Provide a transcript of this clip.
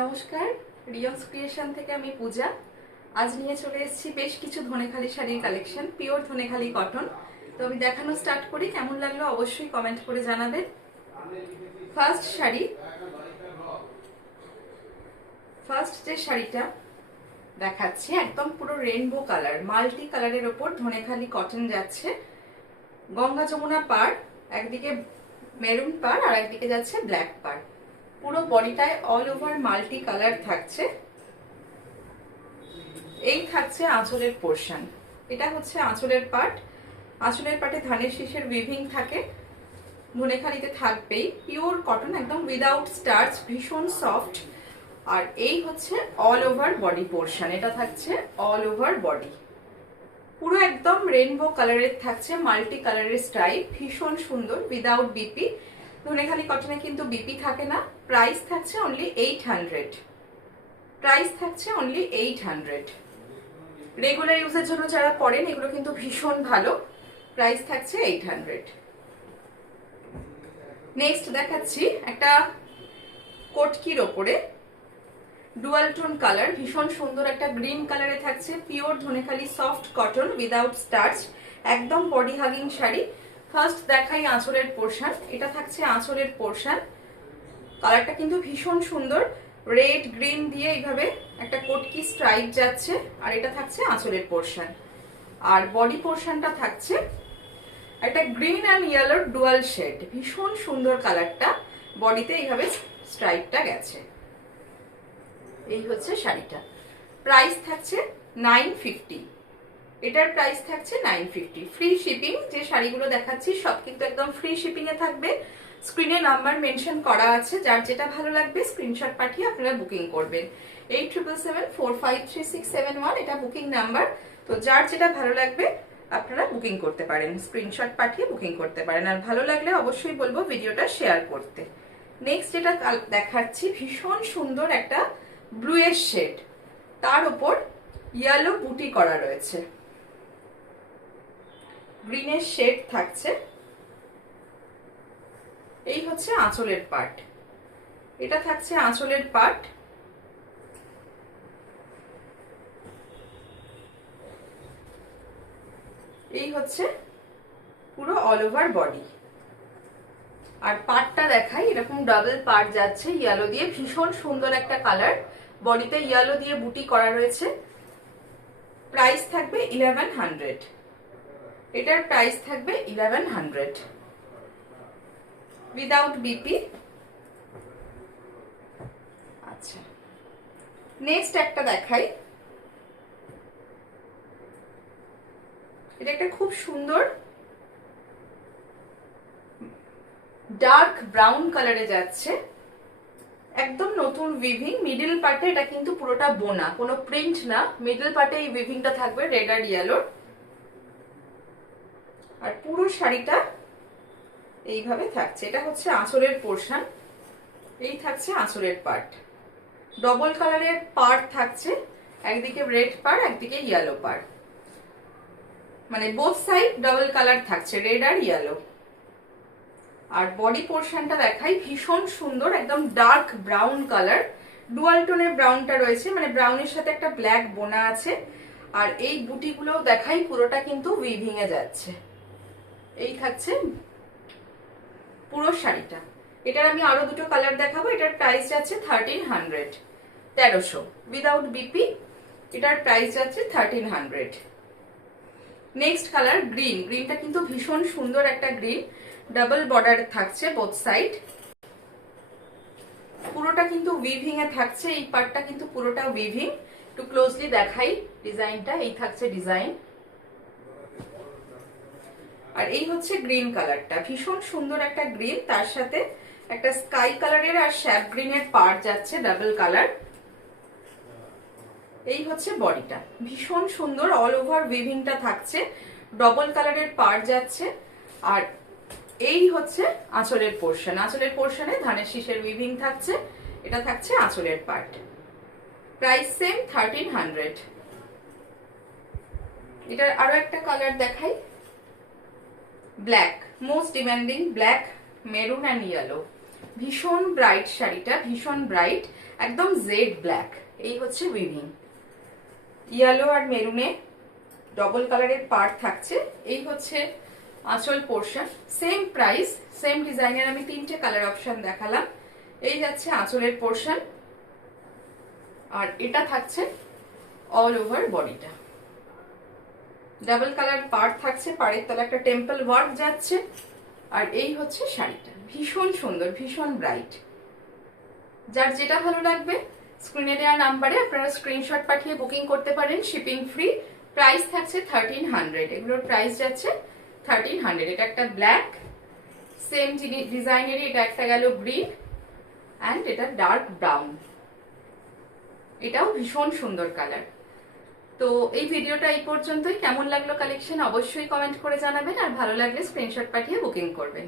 নমস্কার, রিয়ন্স ক্রিয়েশন থেকে আমি পূজা। আজ নিয়ে চলে এসেছি বেশ কিছু ধনেখালি শাড়ির কালেকশন, পিওর ধনেখালি কটন। তো আমি দেখানো স্টার্ট করি, কেমন লাগলো অবশ্যই কমেন্ট করে জানাবেন। ফার্স্ট যে শাড়িটা দেখাচ্ছি একদম পুরো রেইনবো কালার, মাল্টি কালারের ওপর ধনেখালি কটন যাচ্ছে। গঙ্গা যমুনা পাড়, একদিকে মেরুন পাড় আর একদিকে যাচ্ছে ব্ল্যাক পাড়। পুরো বডিটায় অল ওভার মাল্টি কালার থাকছে। এই থাকছে আঁচলের পোর্শন, এটা হচ্ছে আঁচলের পার্ট। আঁচলের পার্টে ধানের শীষের উইভিং থাকে, ধনেখালিতে থাকবেই। পিওর কটন, একদম উইদাউট স্টার্চ, ভীষণ সফট। আর এই হচ্ছে অল ওভার বডি পোর্শন, এটা থাকছে অল ওভার বডি। পুরো একদম রেইনবো কালারের থাকছে, মাল্টি কালারের স্ট্রাইপ, ভীষণ সুন্দর, উইদাউট বিপি। ধনেখালি কটনে কিন্তু বিপি থাকে না। প্রাইস থাকছে অনলি 800। প্রাইস থাকছে অনলি 800। রেগুলার ইউজের জন্য যারা পড়েন এগুলো কিন্তু ভীষণ ভালো। প্রাইস থাকছে 800। নেক্সট দেখাচ্ছি একটা কটকির ওপরে ডুয়াল টোন কালার, ভীষণ সুন্দর একটা গ্রিন কালারে থাকছে। Pure Dhaniakhali soft cotton without starch, একদম বডি হাগিং শাড়ি। ফার্স্ট দেখাই আঁচলের পোর্শন, এটা থাকছে আঁচলের পোর্শন। কালারটা কিন্তু ভীষণ সুন্দর, রেড গ্রিন দিয়ে এইভাবে একটা কটকি স্ট্রাইপ যাচ্ছে। আর এটা থাকছে আঁচলের পোর্শন। আর বডি পোর্শনটা থাকছে একটা গ্রিন অ্যান্ড ইয়েলোর ডুয়াল শেড, ভীষণ সুন্দর কালারটা। বডিতে এইভাবে স্ট্রাইপটা গেছে। এই হচ্ছে শাড়িটা। প্রাইস থাকছে 950। এটার প্রাইস থাকছে 950। Free shipping. যে শাড়িগুলো দেখাচ্ছি সব কিন্তু একদম ফ্রি শিপিং এ থাকবে। স্ক্রিনে নাম্বার মেনশন করা আছে, যার যেটা ভালো লাগবে স্ক্রিনশট পাঠিয়ে আপনারা বুকিং করবেন। 8777453671 এটা বুকিং নাম্বার। তো যার যেটা ভালো লাগবে আপনারা বুকিং করতে পারেন, স্ক্রিনশট পাঠিয়ে বুকিং করতে পারেন। আর ভালো লাগলে অবশ্যই বলবো ভিডিওটা শেয়ার করতে। নেক্সট যেটা দেখাচ্ছি ভীষণ সুন্দর একটা ব্লু এর শেড, তার উপর ইয়েলো বুটি করা রয়েছে, গ্রিনের শেড থাকছে। এই হচ্ছে আঁচলের পার্ট, এটা থাকছে আঁচলের পার্ট। এই হচ্ছে পুরো অল ওভার বডি। আর পার্টটা দেখাই, এরকম ডাবল পার্ট যাচ্ছে ইয়েলো দিয়ে, ভীষণ সুন্দর একটা কালার। বডিতে ইয়েলো দিয়ে বুটি করা রয়েছে। প্রাইস থাকবে 1100। এটার প্রাইস থাকবে 1100 উইদাউট বিপি। আচ্ছা, নেক্সট একটা দেখাই। এটা একটা খুব সুন্দর ডার্ক ব্রাউন কালারে যাচ্ছে, একদম নতুন উইভিং। মিডল পার্টে এটা কিন্তু পুরোটা বোনা, কোনো প্রিন্ট না। মিডল পার্টে এই উইভিংটা থাকবে রেড আর ইয়েলোর। আর পুরো শাড়িটা এইভাবে থাকছে। এটা হচ্ছে আঁচলের পোর্শন, এই থাকছে আঁচলের পার্ট। ডবল কালারের পার্ট থাকছে, একদিকে রেড পার্ট একদিকে ইয়েলো পার্ট, মানে বোথ সাইড ডবল কালার থাকছে, রেড আর ইয়েলো। আর বডি পোর্শনটা দেখাই, ভীষণ সুন্দর, একদম ডার্ক ব্রাউন কালার। ডুয়াল টোনের ব্রাউনটা রয়েছে, মানে ব্রাউনের সাথে একটা ব্ল্যাক বোনা আছে। আর এই বুটিগুলো দেখাই, পুরোটা কিন্তু উইভিং এ যাচ্ছে। এই থাকছে পুরো শাড়িটা। এটার আমি আরো দুটো কালার দেখাবো। এটার প্রাইস যাচ্ছে 1300, 1300 উইদাউট বিপি। এটার প্রাইস যাচ্ছে 1300। Next colour green. গ্রিনটা কিন্তু ভীষণ সুন্দর একটা গ্রিন, ডাবল বর্ডার থাকছে বোথ সাইড। পুরোটা কিন্তু উইভিং এ থাকছে, এই পার্টটা কিন্তু পুরোটা উইভিং। একটু ক্লোজলি দেখাই ডিজাইনটা। এই থাকছে ডিজাইন। আর এই হচ্ছে গ্রিন কালারটা, ভীষণ সুন্দর একটা গ্রিন, তার সাথে একটা স্কাই কালারের আর শ্যাপ গ্রিনের পার্ট যাচ্ছে ডাবল কালার। এই হচ্ছে বডিটা, ভীষণ সুন্দর অল ওভার উইভিংটা থাকছে, ডবল কালারের পার্ট যাচ্ছে। আর এই হচ্ছে আঁচলের পোর্শন। আঁচলের পোর্শনে ধানের শীষের উইভিং থাকছে। এটা থাকছে আঁচলের পার্ট। Price same 1300। এটার আরো একটা কালার দেখাই, black, most demanding black, maroon and yellow. ভীষণ ব্রাইট শাড়িটা, ভীষণ ব্রাইট, একদম জেড ব্ল্যাক। এই হচ্ছে উইভিং, ইয়েলো আর মেরুনে ডবল কালারের পার্ট থাকছে। এই হচ্ছে আঁচল পোর্শন, সেম প্রাইস, সেম ডিজাইনের আমি 3টে কালার অপশন দেখালাম। এই যাচ্ছে আঁচলের পোর্শন, আর এটা থাকছে অল ওভার বডিটা। ডাবল কালার পার্ট থাকছে, পাড়ের তলা একটা টেম্পল ওয়ার্ক যাচ্ছে। আর এই হচ্ছে শাড়িটা, ভীষণ সুন্দর, ভীষণ ব্রাইট। যার যেটা ভালো লাগবে স্ক্রিনে দেওয়া নাম্বারে আপনারা স্ক্রিনশট পাঠিয়ে বুকিং করতে পারেন, শিপিং ফ্রি। প্রাইস থাকছে 1300, এগুলোর প্রাইস যাচ্ছে 1300। এটা একটা ব্ল্যাক, সেম ডিজাইনেরই এটা একটা গেল গ্রিন, অ্যান্ড এটা ডার্ক ব্রাউন, এটাও ভীষণ সুন্দর কালার। তো এই ভিডিওটা এই পর্যন্তই। কেমন লাগলো কালেকশন অবশ্যই কমেন্ট করে জানাবেন, আর ভালো লাগলে স্ক্রিনশট পাঠিয়ে বুকিং করবেন।